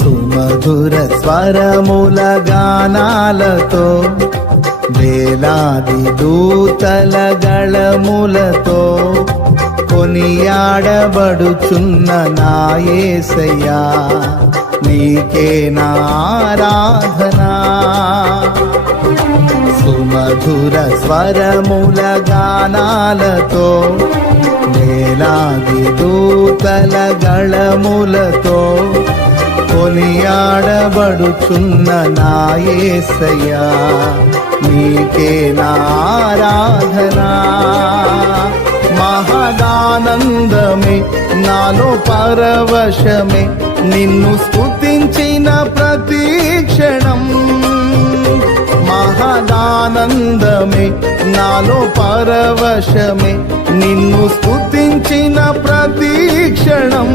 సుమధుర స్వరముల గానాలతో వేలాది దూతల గళములతో కొనియాడబడుచున్న నా యేసయ్యా నీకే నా ఆరాధనా సుమధుర స్వరముల గానాలతో వేలాది దూతల గళములతో కొనియాడబడుచున్న నా యేసయ్యా నీకే నా ఆరాధనా మహదానందమే నాలో పరవశమే నిన్ను స్తుతించిన ప్రతి క్షణం మహదానందమే నాలో పరవశమే నిన్ను స్తుతించిన ప్రతి క్షణం